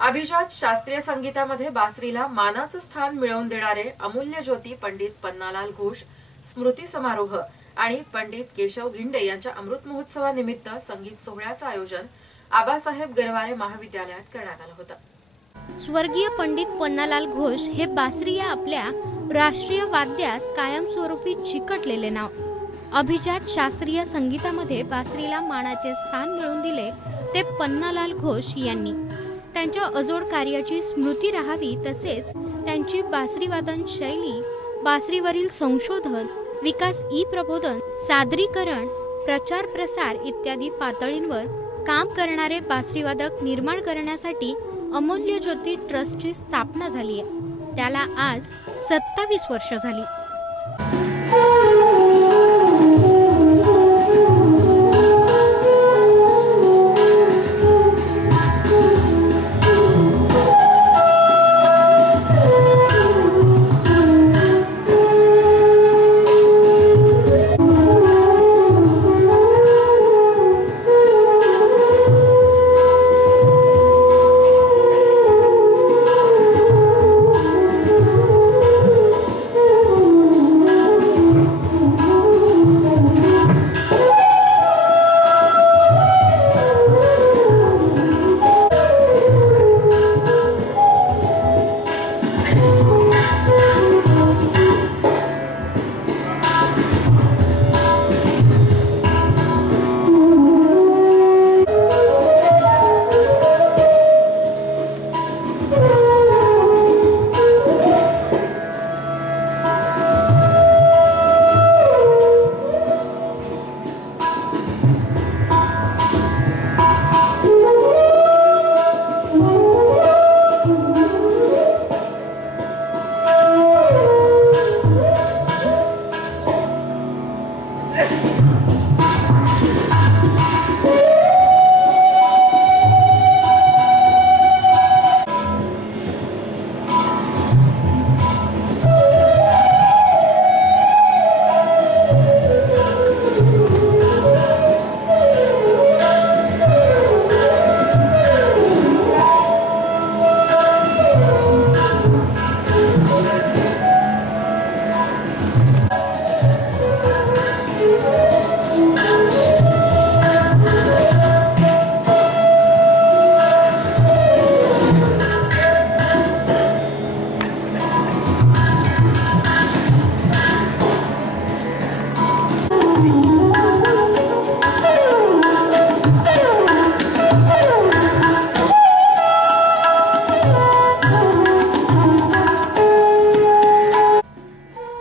अभिजात शास्त्रीय संगीतामध्ये बासरीला मानाचं स्थान मिळवून देणारे अमूल्य ज्योती पंडित पन्नालाल घोष स्मृती समारोह आणि पंडित केशव गिंडे यांच्या अमृत महोत्सवानिमित्त संगीत सोहळ्याचं आयोजन आबासाहेब गरवारे महाविद्यालयात करण्यात आलं होतं। स्वर्गीय पंडित पन्नालाल घोष हे बासरी या आपल्या राष्ट्रीय वाद्यास कायमस्वरूपी चिकटलेले नाव। अभिजात शास्त्रीय संगीतामध्ये बासरीला मानाचे स्थान मिळवून दिले ते पन्नालाल घोष यांनी। त्यांच्या अजोड कार्याची स्मृती राहावी तसेच त्यांची बासरी वादन शैली, बासरीवरील संशोधन, विकास प्रबोधन, सादरीकरण, प्रचार प्रसार इत्यादी पातळींवर काम करणारे बासरीवादक निर्माण करण्यासाठी अमूल्य ज्योती ट्रस्टची स्थापना झाली आहे। त्याला आज 27 वर्ष झाली।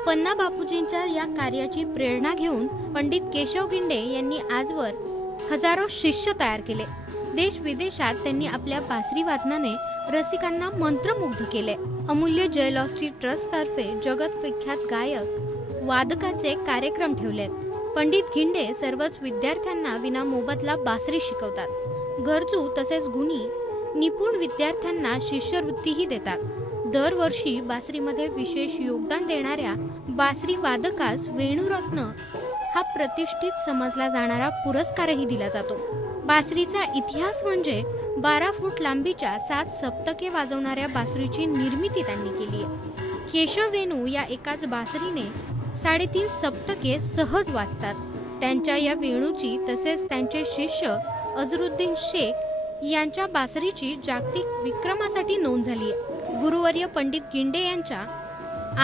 पन्ना बापूजींच्या या कार्याची प्रेरणा घेऊन पंडित केशव गिंडे यांनी आजवर हजारो शिष्य तयार केले। देश विदेशात त्यांनी आपल्या बासरी वादनाने रसिकांना मंत्रमुग्ध केले। अमूल्य जयलॉस्टी ट्रस्ट तर्फे जगत विख्यात गायक वादकाचे कार्यक्रम ठेवलेत। पंडित गिंडे सर्वच विद्यार्थ्यांना विना मोबदला बासरी शिकवतात। गरजू तसेच गुणी निपुण विद्यार्थ्यांना शिष्यवृत्तीही देतात। दरवर्षी बासरीमध्ये विशेष योगदान देणाऱ्या बासरी वादकास वेणुरत्न हा प्रतिष्ठित समजला जाणारा पुरस्कारही दिला जातो। बासरीचा इतिहास म्हणजे 12 फूट लांबीच्या 7 सप्तके वाजवणाऱ्या बासरीची निर्मिती त्यांनी केली आहे। केशव वेणू या एकाच बासरीने 3.5 सप्तके सहज वाजतात। त्यांच्या या वेणूची तसेच त्यांचे शिष्य अझरुद्दीन शेख यांच्या बासरीची जागतिक विक्रमासाठी नोंद झाली आहे। गुरुवर्य पंडित गिंडे यांच्या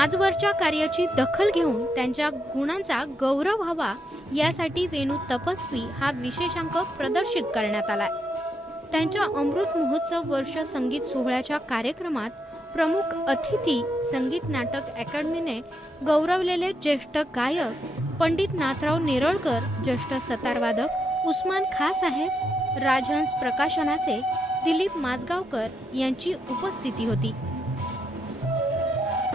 आजवरच्या कार्याची दखल घेऊन त्यांच्या गुणांचा गौरव व्हावा यासाठी वेणू तपस्वी हा विशेषांक प्रदर्शित करण्यात आलाय। त्यांच्या अमृत महोत्सव वर्ष संगीत सोहळ्याच्या कार्यक्रमात प्रमुख अतिथी संगीत नाटक अकादमीने गौरवलेले ज्येष्ठ गायक पंडित नाथराव नेरळकर, ज्येष्ठ सतारवादक उस्मान खां साहेब, राजहंस प्रकाशनाचे दिलीप माजगावकर यांची उपस्थिती होती।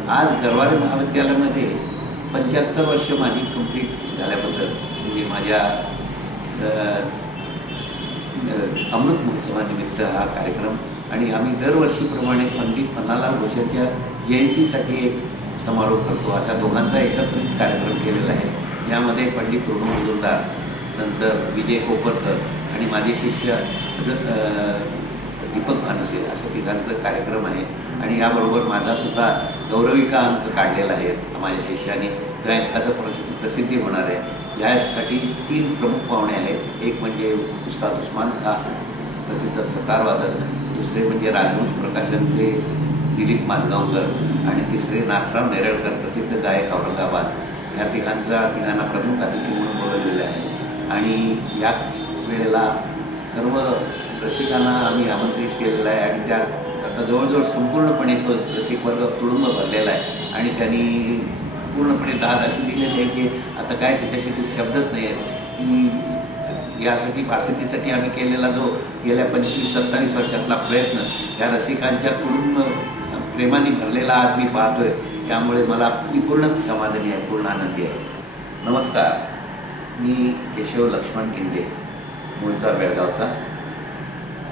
आज गरवारे महाविद्यालयामध्ये 75 वर्ष माझी कंप्लीट झाल्याबद्दल म्हणजे माझ्या अमृत महोत्सवानिमित्त हा कार्यक्रम आणि आम्ही दरवर्षीप्रमाणे पंडित पन्नालाल घोषांच्या जयंतीसाठी एक समारोह करतो। असा दोघांचा एकत्रित कार्यक्रम केलेला आहे। यामध्ये पंडित ऋणू मुजुमदार, नंतर विजय कोपरकर आणि माझे शिष्य दीपक भानुसे असं तिघांचा कार्यक्रम आहे आणि याबरोबर माझा सुद्धा गौरविका अंक काढलेला आहे माझ्या शिष्याने. त्या एखादं प्रसिद्धी होणार आहे. यासाठी 3 प्रमुख पाहुणे आहेत. एक म्हणजे उस्ताद उस्मान खां, प्रसिद्ध सतारवादक. दुसरे म्हणजे राजवंश प्रकाशनचे दिलीप माजगावकर आणि तिसरे नाथराव नेरळकर, प्रसिद्ध गायक औरंगाबाद. ह्या तिघांना प्रमुख अतिथी म्हणून बोलवलेले आहे. आणि या वेळेला सर्व रसिकांना आम्ही आमंत्रित केलेलं आहे आणि त्या आता जवळजवळ संपूर्णपणे तो रसिक वर्ग तुडुंब भरलेला आहे आणि त्यांनी पूर्णपणे दाद अशी दिलेली आहे की आता काय त्याच्यासाठी शब्दच नाही आहेत की यासाठी बासरीसाठी आम्ही केलेला जो गेल्या 25-27 वर्षातला प्रयत्न या रसिकांच्या तुडुंब प्रेमाने भरलेला आज मी पाहतोय. त्यामुळे मी पूर्ण समाधानी आहे, पूर्ण आनंदी आहे. नमस्कार, मी केशव लक्ष्मण गिंडे, मूळचा बेळगावचा.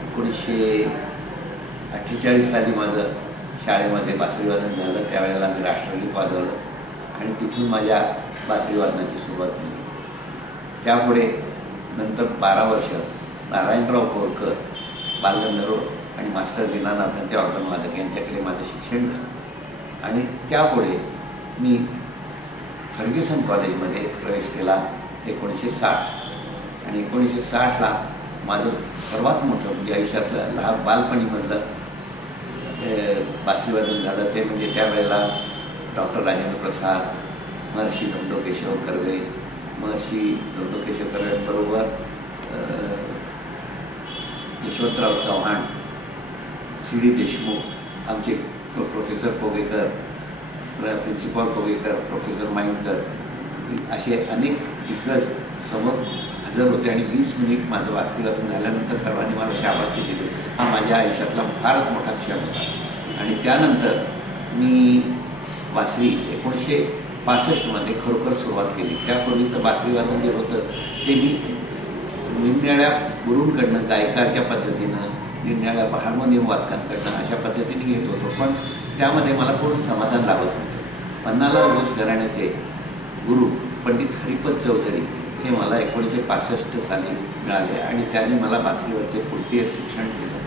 1948 साली माझं शाळेमध्ये बासरी वादन झालं. त्यावेळेला मी राष्ट्रगीत वाजवलं आणि तिथून माझ्या बासरी वादनाची सुरुवात झाली. त्यापुढे नंतर 12 वर्ष नारायणराव बोरकर, बालगंधर्व आणि मास्टर दीनानाथांचे ऑर्गन वादक यांच्याकडे माझं शिक्षण झालं आणि त्यापुढे मी फर्ग्युसन कॉलेजमध्ये प्रवेश केला 1960. आणि 1960ला माझं सर्वात मोठं म्हणजे आयुष्यातलं लहान बालपणीमधलं बासरीवादन झालं ते म्हणजे त्यावेळेला डॉक्टर राजेंद्र प्रसाद, महर्षी धोंडो केशव कर्वे, महर्षी धोंडो केशव कर्वेंबरोबर यशवंतराव चव्हाण, सी.डी. देशमुख, आमचे प्रोफेसर कोगेकर, प्रिन्सिपॉल कोगेकर, प्रोफेसर माइंडकर असे अनेक दिग्गज समोर हजर होते आणि 20 मिनिट माझं बासरीवादन झाल्यानंतर सर्वांनी मला शाबासकी दिली. हा माझ्या आयुष्यातला फारच मोठा क्षण होता. आणि त्यानंतर मी बासरी 1965मध्ये खरोखर सुरुवात केली. त्यापूर्वीचं बासरीवादन जे होतं ते मी निरनिराळ्या गुरूंकडनं गायकाच्या पद्धतीनं, निरनिराळ्या हार्मोनियम वादकांकडनं अशा पद्धतीने घेत होतो. पण त्यामध्ये मला पूर्ण समाधान लाभत होतं. पन्नालाल घोष घराण्याचे गुरु पंडित हरिपत चौधरी हे मला 1965 साली मिळाले आणि त्यांनी मला बासरीवरचे पुढचे शिक्षण दिलं.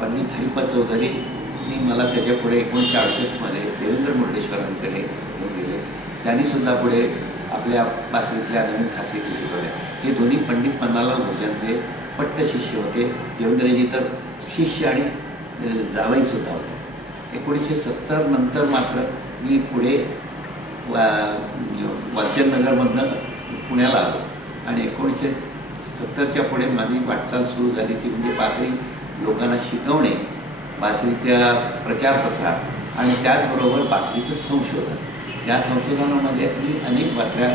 पंडित हरिपत चौधरींनी मला त्याच्या पुढे 1968मध्ये देवेंद्र मुर्डेश्वरांकडे घेऊन गेले. त्यांनीसुद्धा पुढे आपल्या बासरीतल्या नवीन खासियती शिकवल्या. हे दोन्ही पंडित पन्नालाल घोषांचे पट्ट शिष्य होते. देवेंद्रजी तर शिष्य आणि जावईसुद्धा होते. 1970 नंतर मात्र मी पुढे वालचंदनगरमधनं पुण्याला आलो आणि 1970च्या पुढे माझी वाटचाल सुरू झाली ती म्हणजे बासरी लोकांना शिकवणे, बासरीच्या प्रचार प्रसार आणि त्याचबरोबर बासरीचं संशोधन. या संशोधनामध्ये मी अनेक बासऱ्या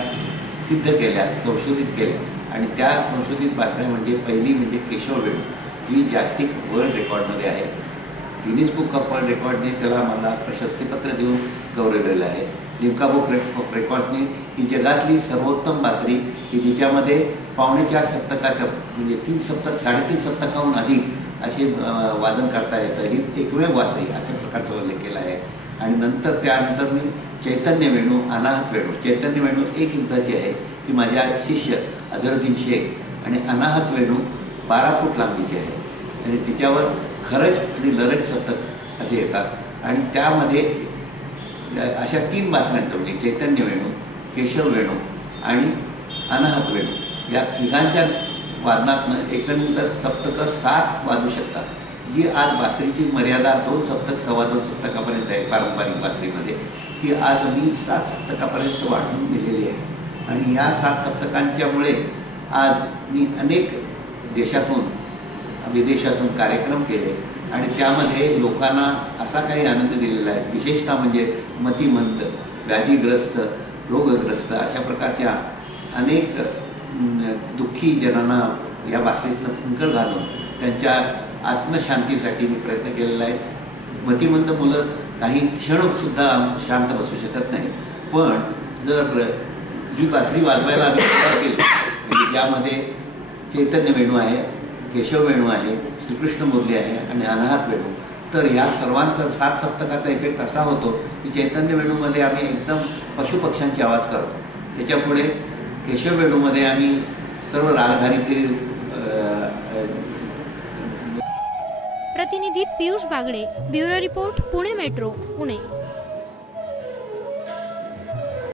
सिद्ध केल्या, संशोधित केल्या आणि त्या संशोधित बासऱ्या म्हणजे पहिली म्हणजे केशव वेणू, जी जागतिक वर्ल्ड रेकॉर्डमध्ये आहे. गिनीज बुक ऑफ वर्ल्ड रेकॉर्डने त्याला मला प्रशस्तीपत्र देऊन गौरवलेलं आहे. लिम्का बुक ऑफ रेकॉर्ड्सने ही जगातली सर्वोत्तम बासरी की जिच्यामध्ये 4.25 सप्तकाचं म्हणजे 3 सप्तक 3.5 सप्तकाहून अधिक असे वादन करता येतं. ही एकमेव बासरी अशा प्रकारचा उल्लेख केला आहे. आणि त्यानंतर मी चैतन्य वेणू, अनाहत वेणू. चैतन्य वेणू 1 इंचाची आहे, ती माझ्या शिष्य अझरुद्दीन शेख, आणि अनाहत वेणू 12 फूट लांबीची आहे आणि तिच्यावर खरज आणि लरज सप्तक असे येतात. आणि त्यामध्ये अशा 3 बासऱ्यांचं म्हणजे चैतन्य वेणू, केशव वेणू आणि अनाहत वेणू या तिघांच्या वादनातनं एकंदर सप्तकं 7 वाजू शकतात. जी आज बासरीची मर्यादा 2 सप्तक 2.25 सप्तकापर्यंत आहे पारंपरिक बासरीमध्ये, ती आज मी 7 सप्तकापर्यंत वाढवून दिलेली आहे. आणि या 7 सप्तकांच्यामुळे आज मी अनेक देशातून विदेशातून कार्यक्रम केले आणि त्यामध्ये लोकांना असा काही आनंद दिलेला आहे. विशेषतः म्हणजे मतिमंद, व्याधीग्रस्त, रोगग्रस्त अशा प्रकारच्या अनेक दुःखी जनांना या बासरीतनं फुंकर घालून त्यांच्या आत्मशांतीसाठी मी प्रयत्न केलेला आहे. मतिमंद मुलं काही क्षणसुद्धा शांत बसू शकत नाही, पण जर ही बासरी वाजवायला आम्ही सुरुवात केली म्हणजे ज्यामध्ये चैतन्य वेणू आहे, केशव वेणू आहे, श्रीकृष्ण मुरली आहे आणि अनाहत वेणू, तर या सर्वांचा 7 सप्तकाचा इफेक्ट असा होतो की चैतन्य वेणूमध्ये आम्ही एकदम पशुपक्ष्यांची आवाज करतो. त्याच्यापुढे केशव वेणूमध्ये आम्ही सर्व रागधारीचे प्रतिनिधी Piyush Bagade, bureau report, Pune metro, Pune.